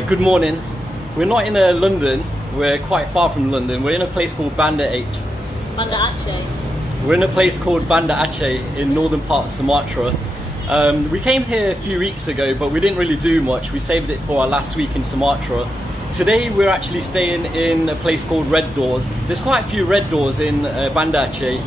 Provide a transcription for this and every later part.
Good morning. We're not in London, we're quite far from London. We're in a place called Banda Aceh. We're in a place called Banda Aceh in northern part of Sumatra. We came here a few weeks ago, but we didn't really do much. We saved it for our last week in Sumatra. Today we're actually staying in a place called Red Doors. There's quite a few red doors in Banda Aceh,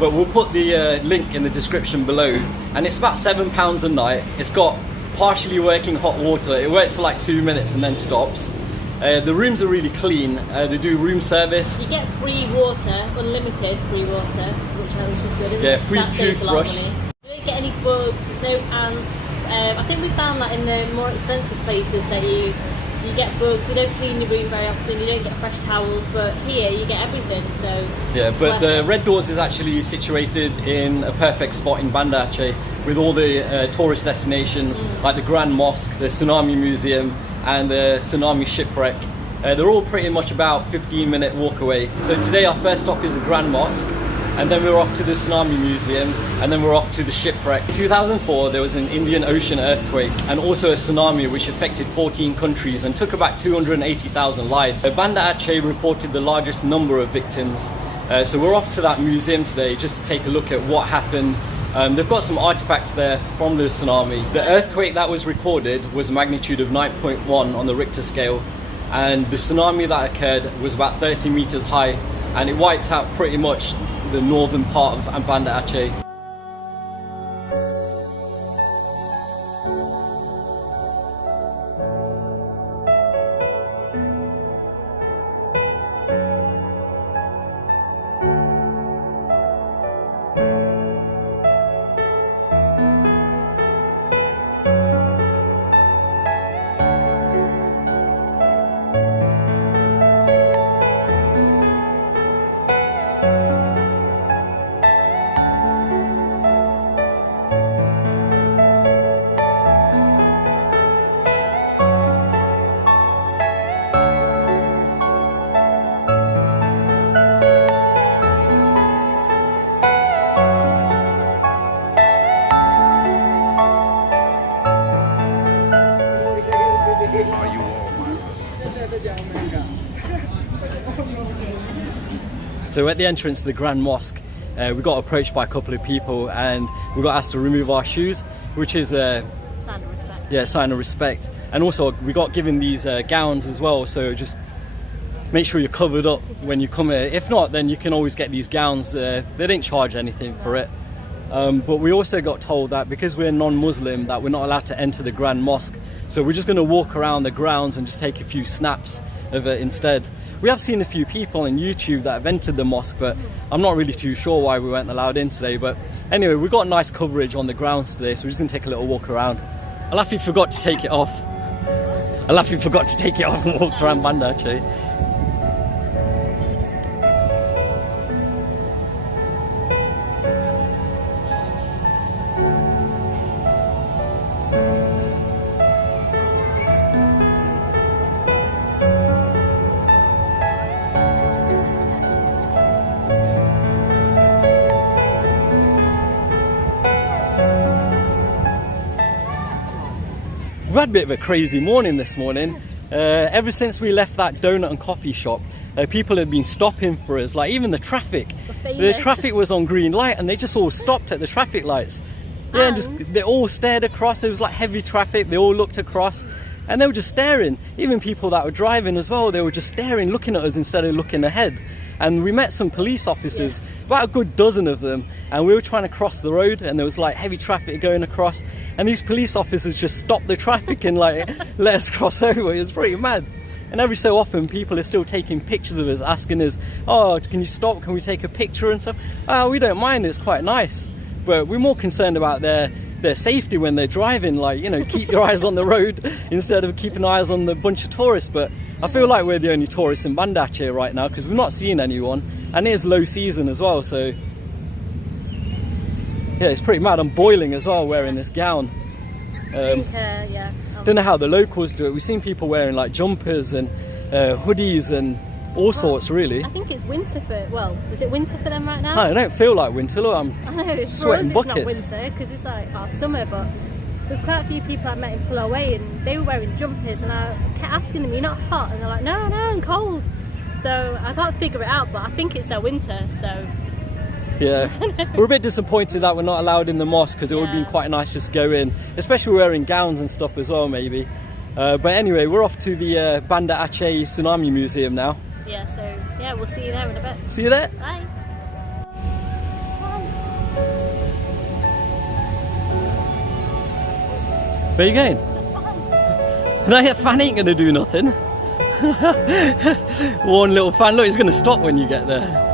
but we'll put the link in the description below. And it's about £7 a night. It's got partially working hot water. It works for like 2 minutes and then stops. The rooms are really clean. They do room service. You get free water, unlimited free water, which is good, isn't it? Yeah, free toothbrush. You don't get any bugs, there's no ants. I think we found that in the more expensive places that you get bugs, you don't clean your room very often, you don't get fresh towels, but here you get everything, so yeah, but the Red Doors is actually situated in a perfect spot in Banda Aceh with all the tourist destinations like the Grand Mosque, the Sunami Museum and the Sunami Shipwreck. They're all pretty much about 15-minute walk away. So today our first stop is the Grand Mosque, and then we're off to the Sunami Museum, and then we're off to the Shipwreck. 2004 there was an Indian Ocean earthquake and also a tsunami which affected 14 countries and took about 280,000 lives. Banda Aceh reported the largest number of victims. So we're off to that museum today just to take a look at what happened. They've got some artifacts there from the tsunami. The earthquake that was recorded was a magnitude of 9.1 on the Richter scale, and the tsunami that occurred was about 30 meters high, and it wiped out pretty much the northern part of Banda Aceh. So at the entrance to the Grand Mosque, we got approached by a couple of people and we got asked to remove our shoes, which is a sign of respect. Yeah, sign of respect. And also we got given these gowns as well, so just make sure you're covered up when you come here. If not, then you can always get these gowns. They didn't charge anything for it. But we also got told that because we're non-Muslim that we're not allowed to enter the Grand Mosque, so we're just going to walk around the grounds and just take a few snaps of it instead. We have seen a few people on YouTube that have entered the mosque, but I'm not really too sure why we weren't allowed in today. But anyway, we got nice coverage on the grounds today, so we're just going to take a little walk around. Alafi forgot to take it off. Alafi forgot to take it off and walked around Banda Aceh. We've had a bit of a crazy morning this morning. Ever since we left that donut and coffee shop, people have been stopping for us, like even the traffic. The traffic was on green light and they just all stopped at the traffic lights. Yeah, and they all stared across. It was like heavy traffic, they all looked across and they were just staring. Even people that were driving as well, they were just staring, looking at us instead of looking ahead. And we met some police officers, about a good dozen of them, and we were trying to cross the road and there was like heavy traffic going across, and these police officers just stopped the traffic and like let us cross over. It was pretty mad. And every so often people are still taking pictures of us, asking us, oh, can you stop, can we take a picture and stuff. We don't mind, it's quite nice, but we're more concerned about their safety when they're driving. Like, you know, keep your eyes on the road instead of keeping eyes on the bunch of tourists. But I feel like we're the only tourists in Banda Aceh right now because we've not seen anyone, and it is low season as well, so yeah, it's pretty mad. I'm boiling as well wearing this gown. Yeah. Don't know how the locals do it. We've seen people wearing like jumpers and hoodies and all sorts, really. I think it's winter for, well, is it winter for them right now? No, I don't feel like winter. Look, I'm I know, it's sweating for us, buckets. it's not winter because it's like our summer, but there's quite a few people I met in Pulau and they were wearing jumpers, and I kept asking them, "You're not hot?" And they're like, "No, I'm cold." So I can't figure it out, but I think it's their winter, so... Yeah, we're a bit disappointed that we're not allowed in the mosque, because it would have been quite nice just to go in, especially wearing gowns and stuff as well, maybe. But anyway, we're off to the Banda Aceh Sunami Museum now. Yeah, so yeah, we'll see you there in a bit. See you there. Bye. Where are you going? No, fan ain't gonna do nothing. One little fan. Look, he's gonna stop when you get there.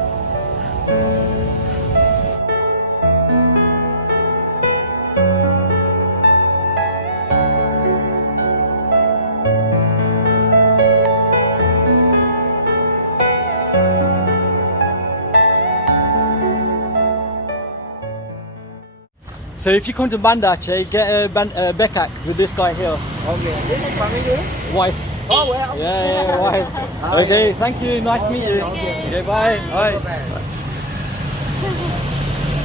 So if you come to Banda Aceh, get a bekak with this guy here. Okay, this is family. Wife. Oh, well. Yeah, wife. Okay, thank you. Nice to meet you. Okay, bye. Bye.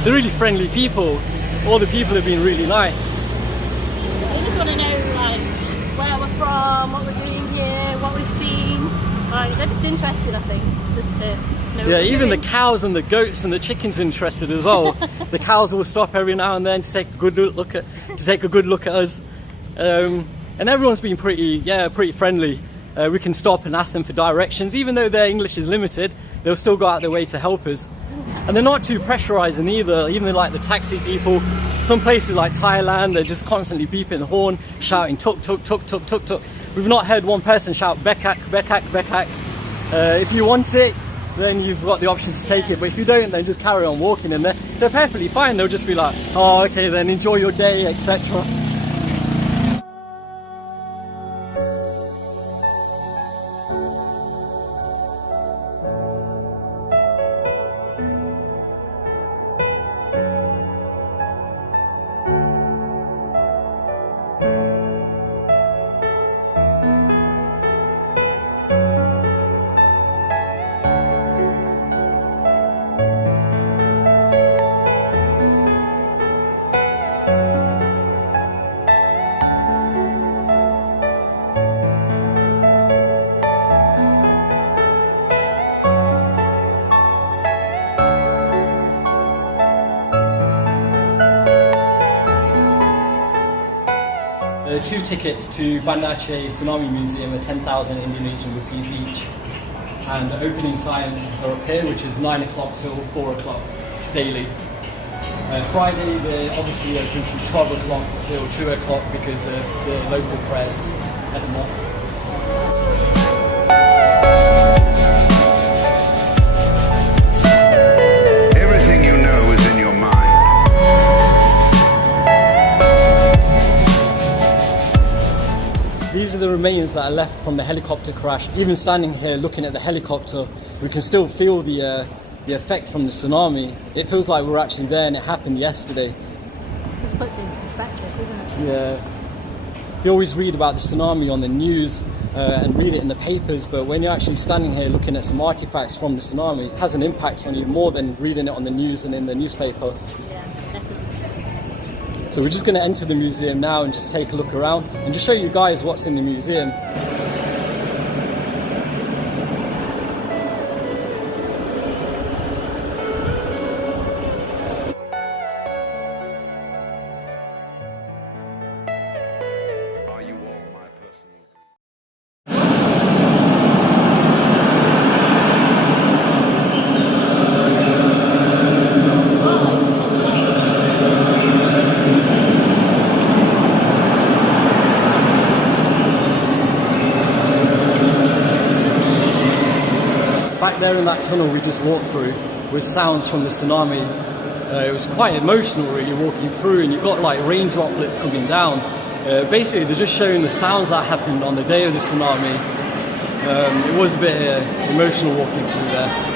They're really friendly people. All the people have been really nice. They just want to know like where we're from, what we're doing here, what we've seen. Like, they're just interested, I think, just to know. Yeah, even the cows and the goats and the chickens are interested as well. The cows will stop every now and then to take a good look at us, and everyone's been pretty friendly. We can stop and ask them for directions, even though their English is limited. They'll still go out their way to help us, and they're not too pressurizing either. Even like the taxi people, some places like Thailand, they're just constantly beeping the horn, shouting tuk tuk tuk tuk tuk tuk. We've not heard one person shout bekak bekak bekak. If you want it, then you've got the option to take it, but if you don't, then just carry on walking, and they're perfectly fine. They'll just be like, "Oh, okay, then enjoy your day," etc. Two tickets to Banda Aceh Sunami Museum are 10,000 Indonesian rupees each, and the opening times are up here, which is 9 o'clock till 4 o'clock daily. Friday they're obviously open from 12 o'clock till 2 o'clock because of the local prayers at the mosque. Everything you know is in your mind. These are the remains that are left from the helicopter crash. Even standing here looking at the helicopter, we can still feel the effect from the tsunami. It feels like we're actually there and it happened yesterday. Just puts it into perspective, doesn't it? Yeah. You always read about the tsunami on the news and read it in the papers, but when you're actually standing here looking at some artifacts from the tsunami, it has an impact on you more than reading it on the news and in the newspaper. Yeah, definitely. So we're just going to enter the museum now and just take a look around and just show you guys what's in the museum. Are you all my personal? Back there in that tunnel we just walked through with sounds from the tsunami. It was quite emotional really walking through, and you've got like rain droplets coming down. Basically they're just showing the sounds that happened on the day of the tsunami. It was a bit emotional walking through there.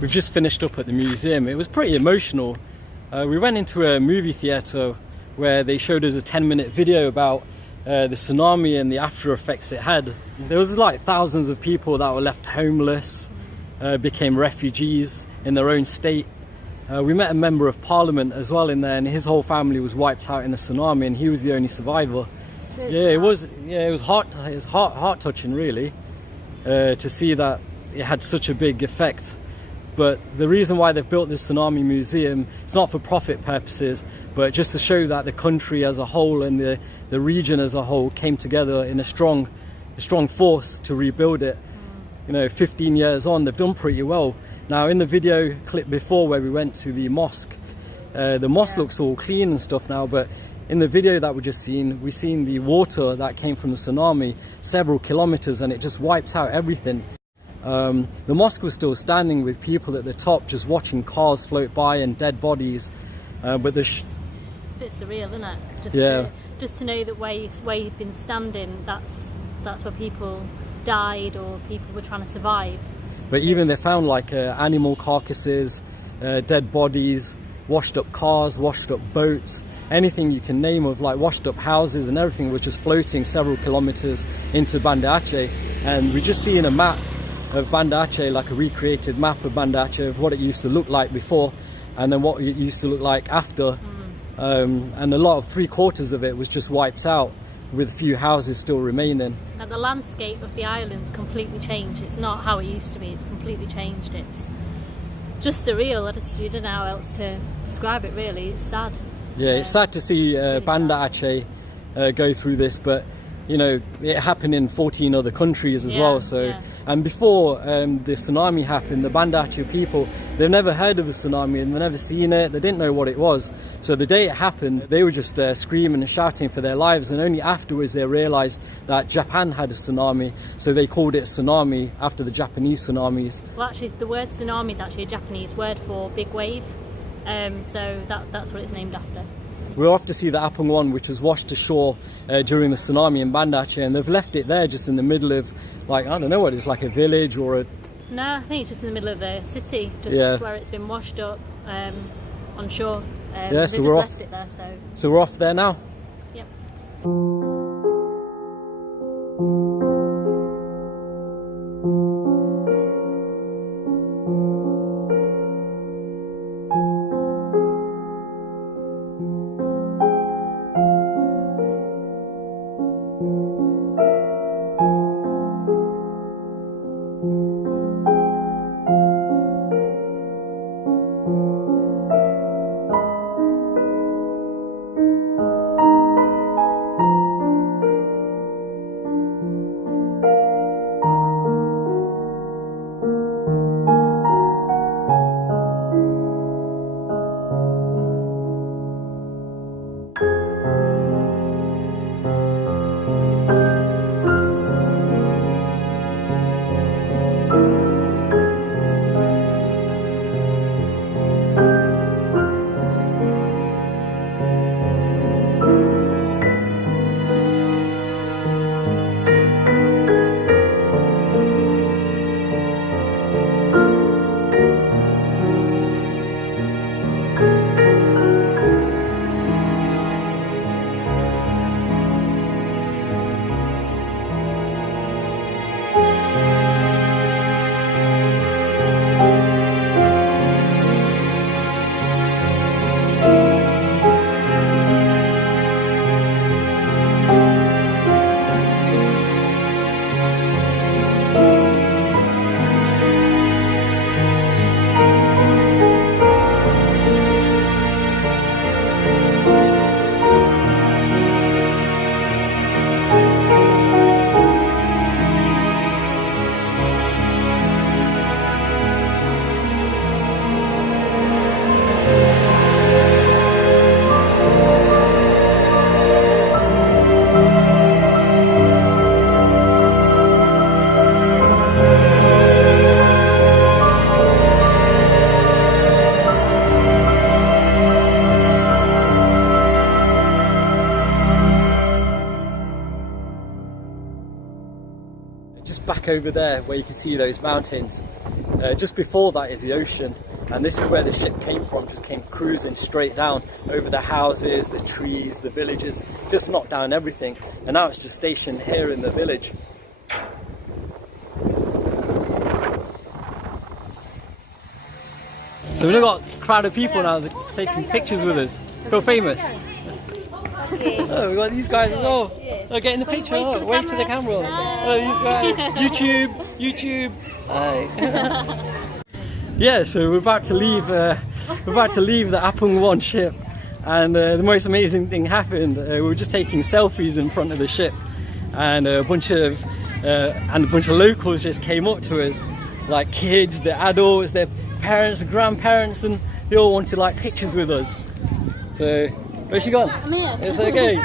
We've just finished up at the museum. It was pretty emotional. We went into a movie theatre where they showed us a 10-minute video about the tsunami and the after effects it had. There was like thousands of people that were left homeless, became refugees in their own state. We met a member of parliament as well in there, and his whole family was wiped out in the tsunami, and he was the only survivor. It was heart touching really, to see that it had such a big effect. But the reason why they've built this tsunami museum, it's not for profit purposes, but just to show that the country as a whole and the region as a whole came together in a strong force to rebuild it. You know, 15 years on, they've done pretty well. Now, in the video clip before where we went to the mosque looks all clean and stuff now, but in the video that we just seen, we seen the water that came from the tsunami several kilometers, and it just wiped out everything. The mosque was still standing with people at the top just watching cars float by and dead bodies, but a bit surreal, isn't it? Just to know that where you've been standing, that's where people died or people were trying to survive. But even they found like animal carcasses, dead bodies, washed up cars, washed up boats, anything you can name of, like washed up houses, and everything was just floating several kilometers into Banda Aceh. And we just seen a map of Banda Aceh, like a recreated map of Banda Aceh, of what it used to look like before and then what it used to look like after. And a lot of 3/4 of it was just wiped out, with a few houses still remaining. And the landscape of the island's completely changed. It's not how it used to be, it's completely changed. It's just surreal. I don't know how else to describe it really. It's sad. Yeah, it's sad to see really Banda Aceh go through this, but you know, it happened in 14 other countries as well. So, and before the tsunami happened, the Banda Aceh people, they've never heard of a tsunami and they've never seen it. They didn't know what it was. So the day it happened, they were just screaming and shouting for their lives. And only afterwards they realised that Japan had a tsunami. So they called it tsunami after the Japanese tsunamis. Well, actually, the word tsunami is actually a Japanese word for big wave. So that's what it's named after. We're off to see the Apung one, which was washed ashore during the tsunami in Banda Aceh, and they've left it there just in the middle of, like, I don't know what it's like, a village or a... No, I think it's just in the middle of the city, just where it's been washed up on shore. So we're off. Left it there, so we're off there now. Yep. just back over there where you can see those mountains. Just before that is the ocean, and this is where the ship came from, just came cruising straight down over the houses, the trees, the villages, just knocked down everything, and now it's just stationed here in the village. So we've got a crowd of people now that are taking pictures with us. Feel famous? Oh, we've got these guys as well. Oh, getting the picture. Wave to the camera. Oh, these guys. YouTube. Hi. Yeah, so we're about to leave. We're about to leave the Apung 1 ship, and the most amazing thing happened. We were just taking selfies in front of the ship, and a bunch of locals just came up to us, like kids, the adults, their parents, and grandparents, and they all wanted like pictures with us. So, where's she gone? I'm here. It's okay.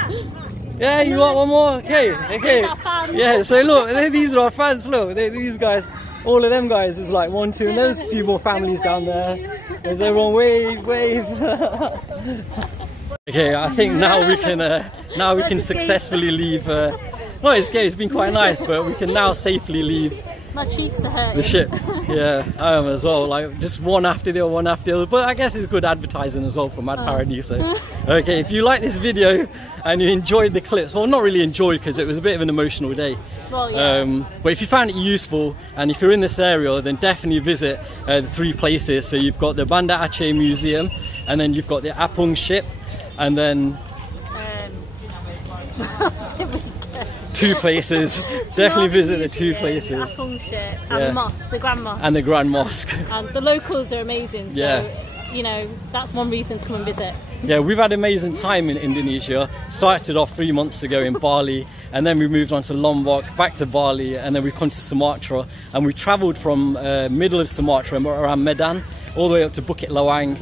Yeah, you want one more? Okay. Yeah, so look, these are our fans. Look, these guys, all of them guys is like 1, 2, and there's a few more families down there. There's everyone wave. Okay, I think now we can successfully leave. No, it's been quite nice, but we can now safely leave. My cheeks are hurting. The ship. Yeah, I am as well. Like just one after the other. But I guess it's good advertising as well for Mad Paradiso. Okay, if you like this video and you enjoyed the clips, well, not really enjoyed because it was a bit of an emotional day. Well, yeah. But if you found it useful and if you're in this area, then definitely visit the 3 places. So you've got the Banda Aceh Museum, and then you've got the Apung ship, and then 2 places. Definitely visit the 2 places. Apung ship and the mosque, the Grand Mosque. And the Grand Mosque. And the locals are amazing. So, Yeah. you know, that's one reason to come and visit. Yeah, we've had amazing time in Indonesia. Started off 3 months ago in Bali, and then we moved on to Lombok, back to Bali, and then we've come to Sumatra. And we travelled from middle of Sumatra around Medan all the way up to Bukit Lawang.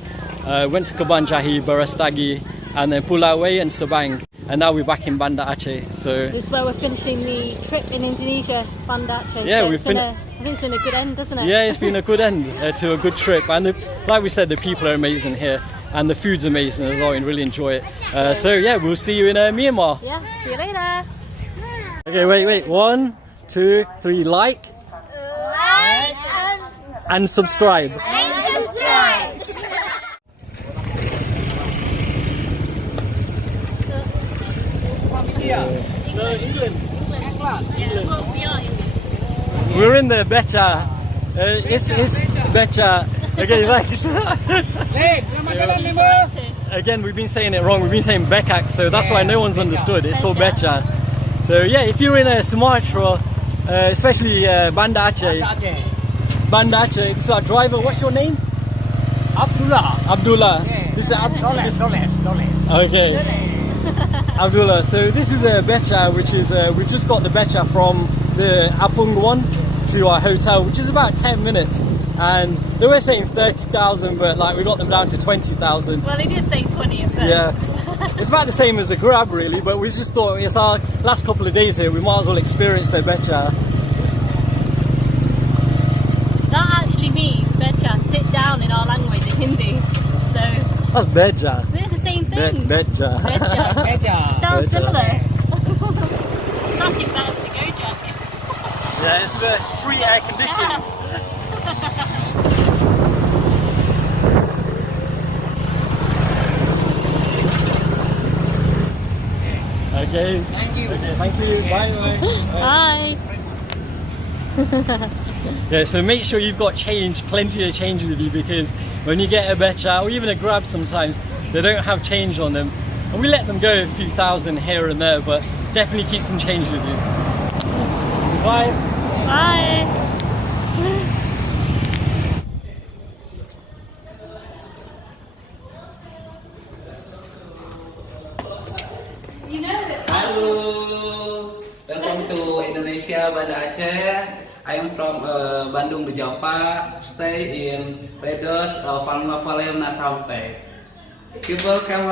Went to Kebun Jahi, Barastagi, and then Pulawai and Sabang. And now we're back in Banda Aceh. So this is where we're finishing the trip in Indonesia, Banda Aceh. Yeah, so I think it's been a good end, hasn't it? Yeah, it's been a good end to a good trip. And like we said, the people are amazing here, and the food's amazing as well. You really enjoy it. So yeah, we'll see you in Myanmar. Yeah, see you later. Okay, wait. 1, 2, 3. Like and subscribe. No, England. We're in the Becha. It's Becha. Okay, thanks. Again, we've been saying it wrong. We've been saying Bekak, so that's why no one's understood. It's called Becha. So yeah, if you're in Sumatra, especially Banda Aceh. Banda Aceh. This is our driver. What's your name? Abdullah. This is Okay. Abdullah, so this is a becha, which is we've just got the becha from the Apung 1 to our hotel, which is about 10 minutes, and they were saying 30,000, but like we got them down to 20,000. Well, they did say 20 at first. Yeah, it's about the same as a Grab really, but we just thought it's our last couple of days here, we might as well experience the becha. That actually means becha, sit down in our language in Hindi. So That's becha. it's the same thing. Becha. Becha. Sounds Becha. similar. Nothing better than the Gojek. Yeah, it's the free air conditioning. Okay. Thank you. Okay, thank you. Bye. Bye. Yeah, so make sure you've got change, plenty of change with you, because when you get a becha or even a Grab sometimes, they don't have change on them. And we let them go a few thousand here and there, but definitely keep some change with you. Bye. Bye. Hello, welcome to Indonesia, Banda Aceh. I am from Bandung, Java. Stay in Redos, Panglima Valley, Nassau State. Keep welcome.